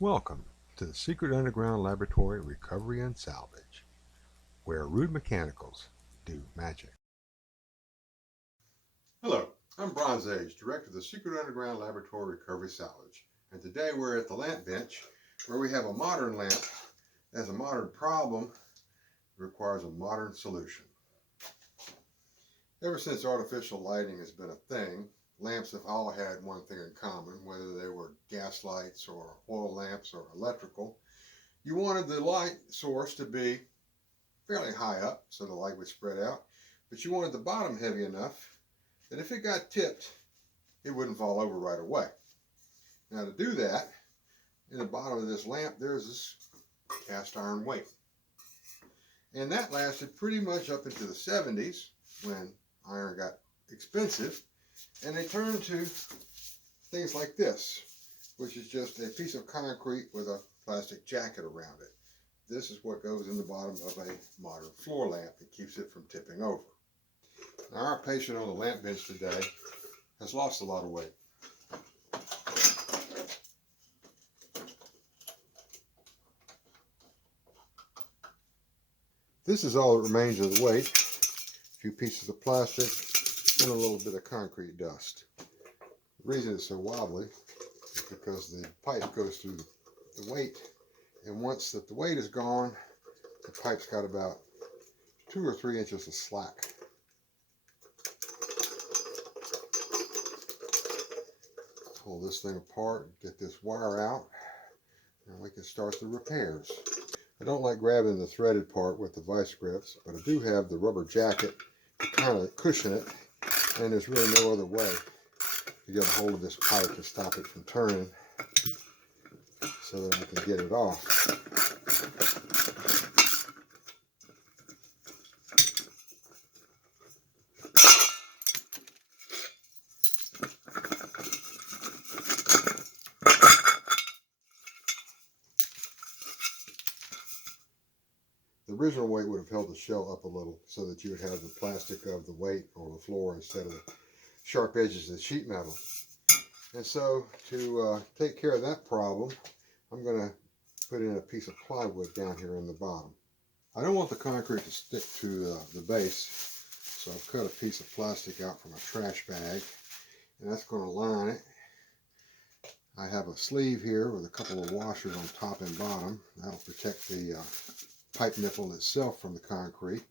Welcome to the Secret Underground Laboratory Recovery and Salvage, where rude mechanicals do magic. Hello, I'm Bronze Age, Director of the Secret Underground Laboratory Recovery Salvage, and today we're at the lamp bench where we have a modern lamp that has a modern problem that requires a modern solution. Ever since artificial lighting has been a thing, lamps have all had one thing in common, whether they were gas lights or oil lamps or electrical. You wanted the light source to be fairly high up so the light would spread out, but you wanted the bottom heavy enough that if it got tipped, it wouldn't fall over right away. Now to do that, in the bottom of this lamp, there's this cast iron weight. And that lasted pretty much up into the 70s when iron got expensive, and they turned to things like this, which is just a piece of concrete with a plastic jacket around it. This is what goes in the bottom of a modern floor lamp. It keeps it from tipping over. Now our patient on the lamp bench today has lost a lot of weight. This is all that remains of the weight. A few pieces of plastic and a little bit of concrete dust. The reason it's so wobbly is because the pipe goes through the weight, and once that the weight is gone, the pipe's got about 2 or 3 inches of slack. Pull this thing apart, get this wire out, and we can start the repairs. I don't like grabbing the threaded part with the vice grips, but I do have the rubber jacket to kind of cushion it, and there's really no other way to get a hold of this pipe to stop it from turning so that I can get it off. The original weight would have held the shell up a little so that you would have the plastic of the weight on the floor instead of the sharp edges of the sheet metal. And so to take care of that problem, I'm going to put in a piece of plywood down here in the bottom. I don't want the concrete to stick to the base, so I've cut a piece of plastic out from a trash bag, and that's going to line it. I have a sleeve here with a couple of washers on top and bottom. That'll protect the pipe nipple itself from the concrete.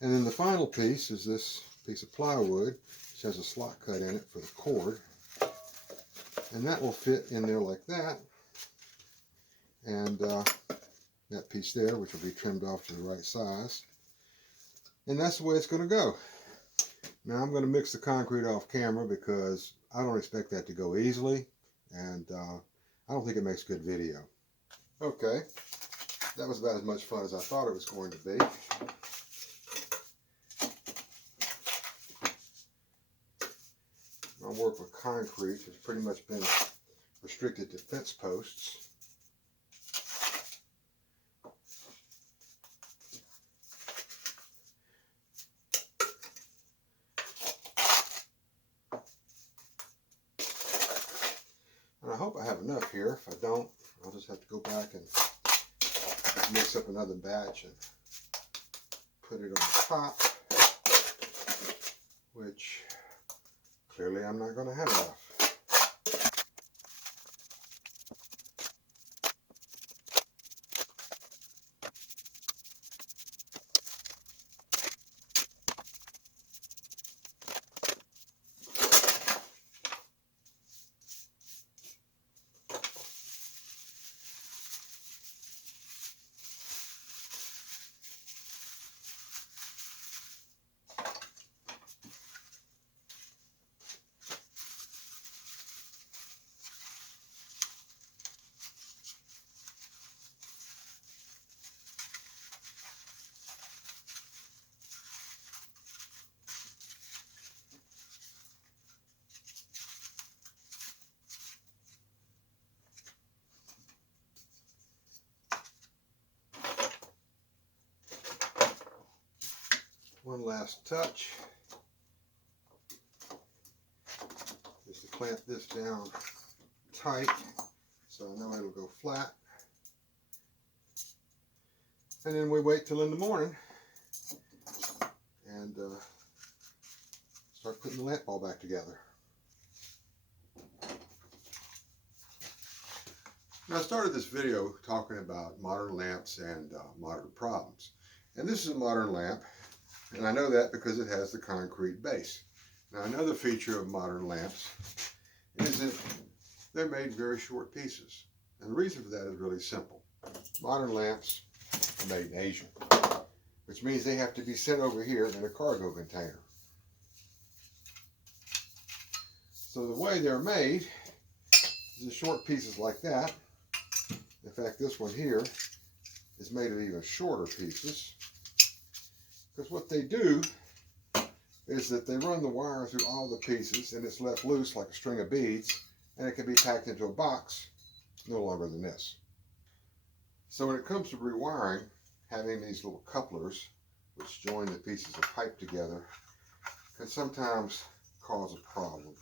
And then the final piece is this piece of plywood, which has a slot cut in it for the cord. And that will fit in there like that. And that piece there, which will be trimmed off to the right size. And that's the way it's going to go. Now I'm going to mix the concrete off camera because I don't expect that to go easily. And I don't think it makes good video. Okay. That was about as much fun as I thought it was going to be. My work with concrete has pretty much been restricted to fence posts. And I hope I have enough here. If I don't, I'll just have to go back and mix up another batch and put it on top, which clearly I'm not going to have enough. One last touch is to clamp this down tight so I know it'll go flat. And then we wait till in the morning and start putting the lamp all back together. Now, I started this video talking about modern lamps and modern problems. And this is a modern lamp, and I know that because it has the concrete base. Now, another feature of modern lamps is that they're made very short pieces. And the reason for that is really simple. Modern lamps are made in Asia, which means they have to be sent over here in a cargo container. So the way they're made is the short pieces like that. In fact, this one here is made of even shorter pieces, because what they do is that they run the wire through all the pieces and it's left loose like a string of beads, and it can be packed into a box no longer than this. So when it comes to rewiring, having these little couplers which join the pieces of pipe together can sometimes cause a problem.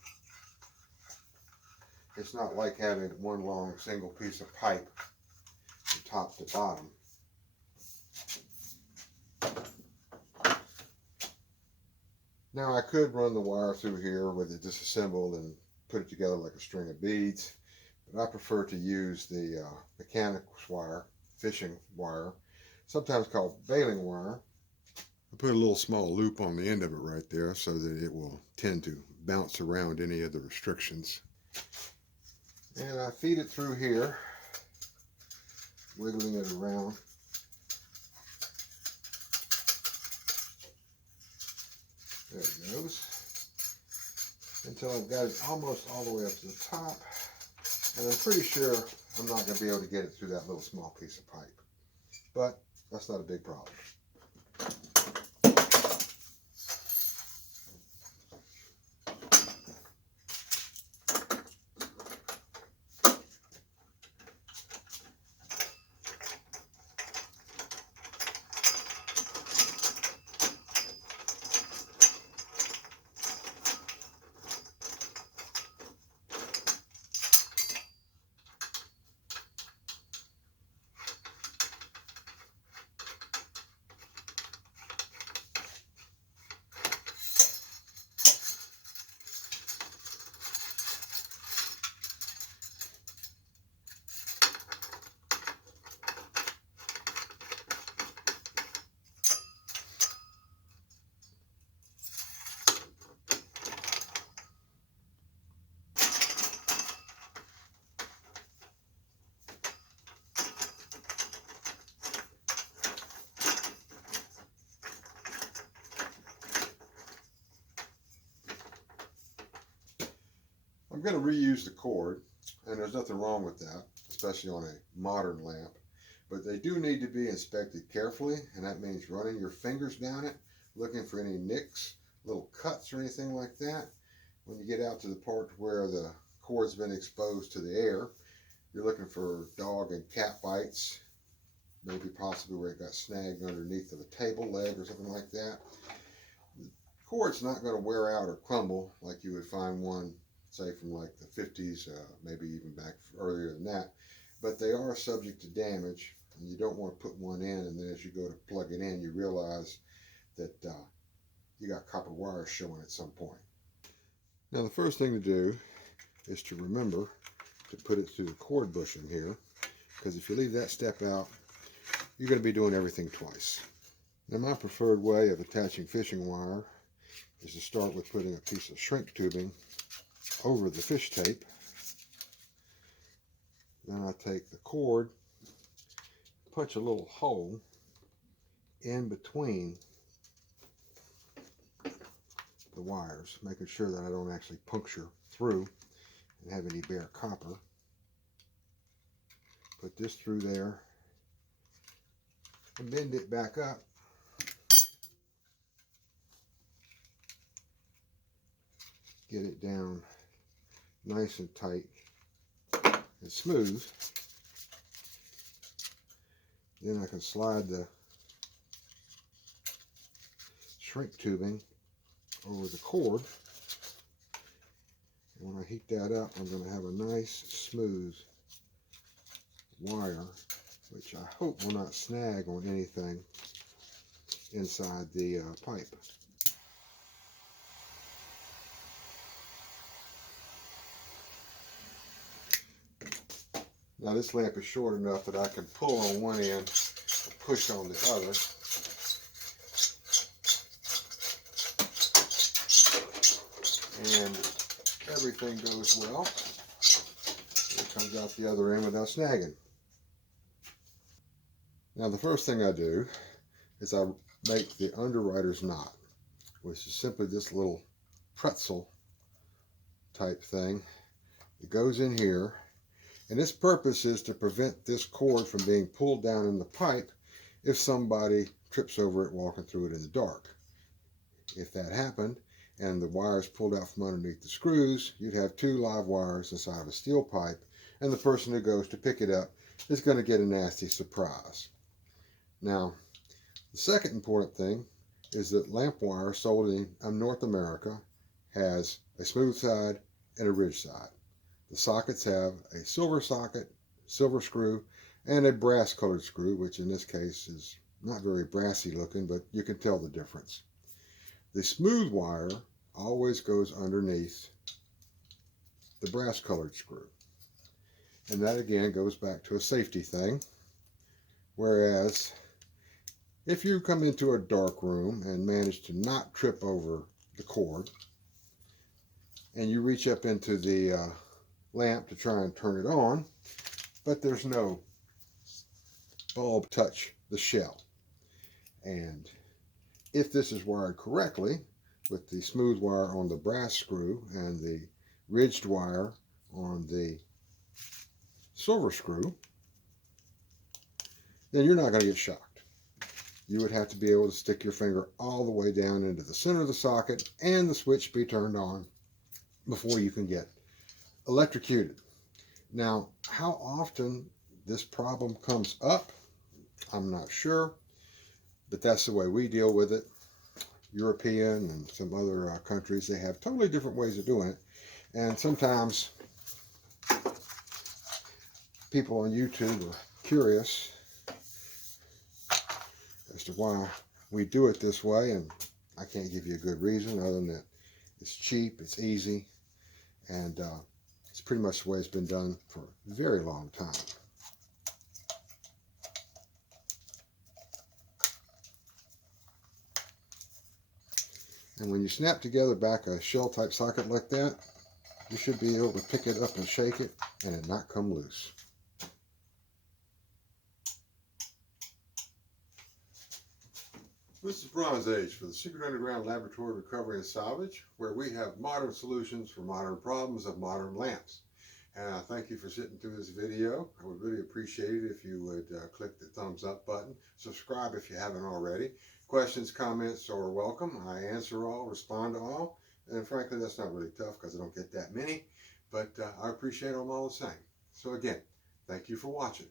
It's not like having one long single piece of pipe from top to bottom. Now I could run the wire through here with it disassembled and put it together like a string of beads, but I prefer to use the mechanics wire, fishing wire, sometimes called baling wire. I put a little small loop on the end of it right there so that it will tend to bounce around any of the restrictions. And I feed it through here, wiggling it around. There it goes. Until I've got it almost all the way up to the top. And I'm pretty sure I'm not going to be able to get it through that little small piece of pipe. But that's not a big problem. I'm going to reuse the cord, and there's nothing wrong with that, especially on a modern lamp, but they do need to be inspected carefully, and that means running your fingers down it, looking for any nicks, little cuts or anything like that. When you get out to the part where the cord's been exposed to the air, you're looking for dog and cat bites, maybe possibly where it got snagged underneath of a table leg or something like that. The cord's not going to wear out or crumble like you would find one, say, from like the 50s, maybe even back earlier than that, but they are subject to damage, and you don't want to put one in and then as you go to plug it in you realize that you got copper wire showing at some point. Now the first thing to do is to remember to put it through the cord bushing here, because if you leave that step out you're going to be doing everything twice. Now my preferred way of attaching fishing wire is to start with putting a piece of shrink tubing over the fish tape. Then I take the cord, punch a little hole in between the wires, making sure that I don't actually puncture through and have any bare copper. Put this through there and bend it back up. Get it down nice and tight and smooth. Then I can slide the shrink tubing over the cord, and when I heat that up I'm going to have a nice smooth wire, which I hope will not snag on anything inside the pipe. Now this lamp is short enough that I can pull on one end and push on the other. And everything goes well. It comes out the other end without snagging. Now the first thing I do is I make the underwriter's knot, which is simply this little pretzel type thing. It goes in here, and its purpose is to prevent this cord from being pulled down in the pipe if somebody trips over it walking through it in the dark. If that happened and the wires pulled out from underneath the screws, you'd have two live wires inside of a steel pipe, and the person who goes to pick it up is going to get a nasty surprise. Now, the second important thing is that lamp wire sold in North America has a smooth side and a ridge side. The sockets have a silver socket, silver screw, and a brass colored screw, which in this case is not very brassy looking, but you can tell the difference. The smooth wire always goes underneath the brass colored screw. And that again goes back to a safety thing. Whereas if you come into a dark room and manage to not trip over the cord, and you reach up into the lamp to try and turn it on, but there's no bulb touch the shell. And if this is wired correctly, with the smooth wire on the brass screw and the ridged wire on the silver screw, then you're not going to get shocked. You would have to be able to stick your finger all the way down into the center of the socket and the switch be turned on before you can get electrocuted. Now, how often this problem comes up, I'm not sure, but that's the way we deal with it. European and some other countries, they have totally different ways of doing it. And sometimes people on YouTube are curious as to why we do it this way, and I can't give you a good reason other than that it's cheap, it's easy, and it's pretty much the way it's been done for a very long time. And when you snap together back a shell type socket like that, you should be able to pick it up and shake it and it not come loose. This is Bronze Age for the Secret Underground Laboratory Recovery and Salvage, where we have modern solutions for modern problems of modern lamps. And I thank you for sitting through this video. I would really appreciate it if you would click the thumbs up button. Subscribe if you haven't already. Questions, comments are welcome. I answer all, respond to all. And frankly, that's not really tough because I don't get that many. But I appreciate them all the same. So again, thank you for watching.